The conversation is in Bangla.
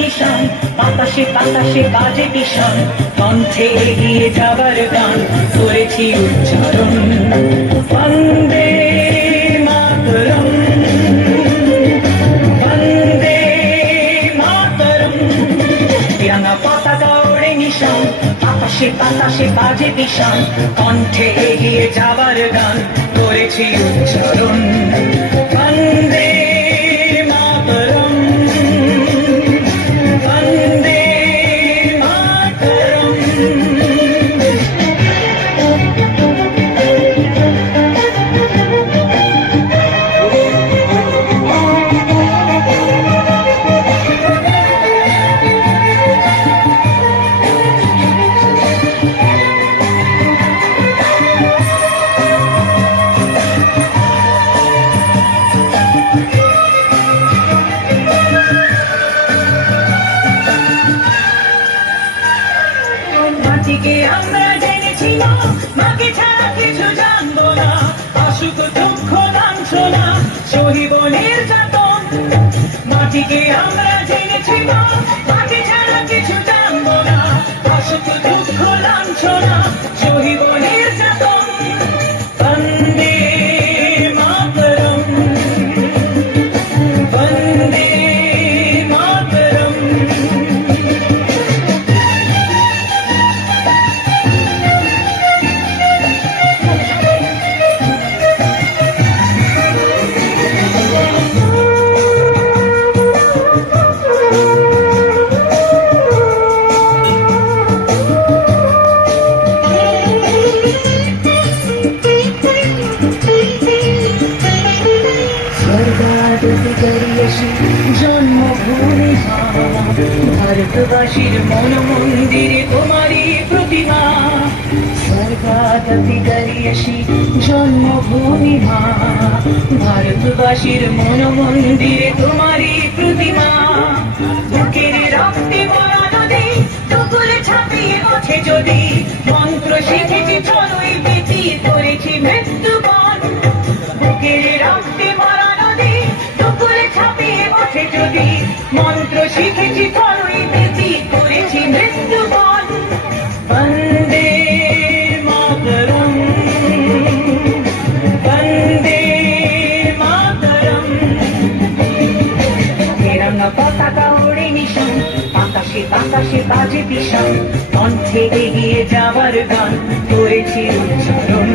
নিশান, বাতাসে বাতাসে বাজে নিশান কণ্ঠে এগিয়ে যাবার গান, করেছি উচ্চারণ। বন্দে মাতরম বন্দে মাতরম। তিরঙ্গা পতাকা ওড়ে নিশান আকাশে বাতাসে বাজে নিশান কণ্ঠে এগিয়ে যাবার গান, করেছি উচ্চারণ। মাটিকে আমরা জেনেছি না মাকে ছাড়া কিছু জানব না, অসুখ, দুঃখ লাঞ্ছনা সহিব নির্যাতন মাটিকে আমরা জন্মভূমি ভারতবাসীর মন মন্দিরে তোমারই স্বর্গাদপি জন্মভূমি মা। ভারতবাসীর মন মন্দিরে তোমারই প্রতিমা। বুকের রক্তে ভরা নদী, টুকুরে ছাপিয়ে যদি। মন্ত্র শিখেছি করেছি মৃত্যুবন ওঠে মন্ত্র শিখেছি চলোই বেটি করেছি, মৃত্যুবন। বন্দে মাতরম। বন্দে মাতরম। তেরঙ্গা পতাকা ওড়ে নিশান আকাশে বাতাসে বাজে ভীষণ কণ্ঠে এগিয়ে যাবার গান করেছি উচ্চারণ।